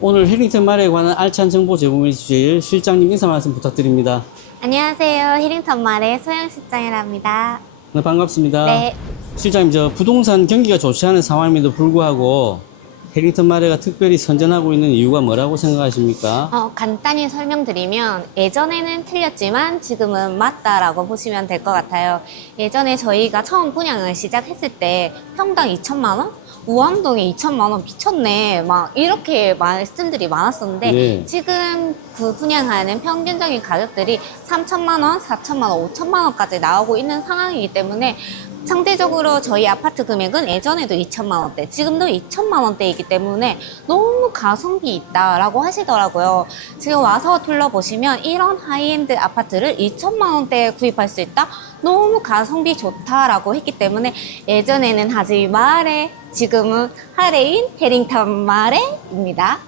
오늘 해링턴 말에 관한 알찬 정보 제공해 주실 실장님 인사 말씀 부탁드립니다. 안녕하세요. 히링턴 말의 소영 실장이랍니다. 네, 반갑습니다. 네. 실장님, 저 부동산 경기가 좋지 않은 상황임에도 불구하고 해링턴 마레가 특별히 선전하고 있는 이유가 뭐라고 생각하십니까? 어, 간단히 설명드리면 예전에는 틀렸지만 지금은 맞다라고 보시면 될 것 같아요. 예전에 저희가 처음 분양을 시작했을 때 평당 2천만 원? 우암동에 2천만 원 미쳤네. 막 이렇게 말씀들이 많았었는데 네. 지금 그 분양하는 평균적인 가격들이 3천만 원, 4천만 원, 5천만 원까지 나오고 있는 상황이기 때문에 상대적으로 저희 아파트 금액은 예전에도 2천만 원대, 지금도 2천만 원대이기 때문에 너무 가성비 있다라고 하시더라고요. 지금 와서 둘러보시면 이런 하이엔드 아파트를 2천만 원대에 구입할 수 있다? 너무 가성비 좋다라고 했기 때문에 예전에는 하지 마래, 지금은 하레인 해링턴 마래입니다.